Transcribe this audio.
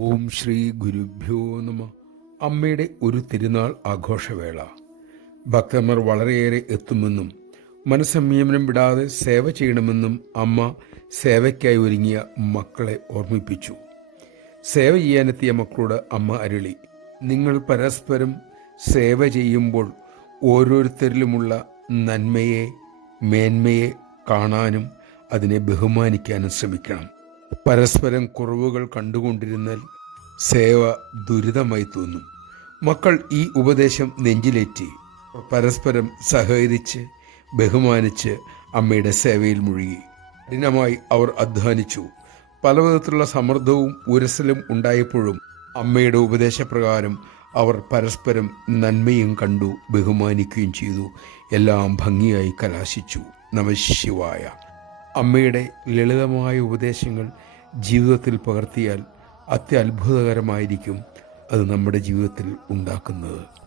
ഓം ശ്രീ ഗുരുഭ്യോ നമ. അമ്മയുടെ ഒരു തിരുനാൾ ആഘോഷവേള. ഭക്തന്മാർ വളരെയേറെ എത്തുമെന്നും മനസ്സംയമനം വിടാതെ സേവ ചെയ്യണമെന്നും അമ്മ സേവയ്ക്കായി ഒരുങ്ങിയ മക്കളെ ഓർമ്മിപ്പിച്ചു. സേവ ചെയ്യാനെത്തിയ മക്കളോട് അമ്മ അരുളി, നിങ്ങൾ പരസ്പരം സേവ ചെയ്യുമ്പോൾ ഓരോരുത്തരിലുമുള്ള നന്മയെ, മേന്മയെ കാണാനും അതിനെ ബഹുമാനിക്കാനും ശ്രമിക്കണം. പരസ്പരം കുറവുകൾ കണ്ടുകൊണ്ടിരുന്നാൽ സേവ ദുരിതമായി തോന്നും. മക്കൾ ഈ ഉപദേശം നെഞ്ചിലേറ്റി പരസ്പരം സഹകരിച്ച് ബഹുമാനിച്ച് അമ്മയുടെ സേവയിൽ മുഴുകി. കഠിനമായി അവർ അധ്വാനിച്ചു. പലവിധത്തിലുള്ള സമ്മർദ്ദവും ഉരസലും ഉണ്ടായപ്പോഴും അമ്മയുടെ ഉപദേശപ്രകാരം അവർ പരസ്പരം നന്മയും കണ്ടു ബഹുമാനിക്കുകയും ചെയ്തു. എല്ലാം ഭംഗിയായി കലാശിച്ചു. നമഃശിവായ. അമ്മയുടെ ലളിതമായ ഉപദേശങ്ങൾ ജീവിതത്തിൽ പകർത്തിയാൽ അത്യത്ഭുതകരമായിരിക്കും അത് നമ്മുടെ ജീവിതത്തിൽ ഉണ്ടാക്കുന്നത്.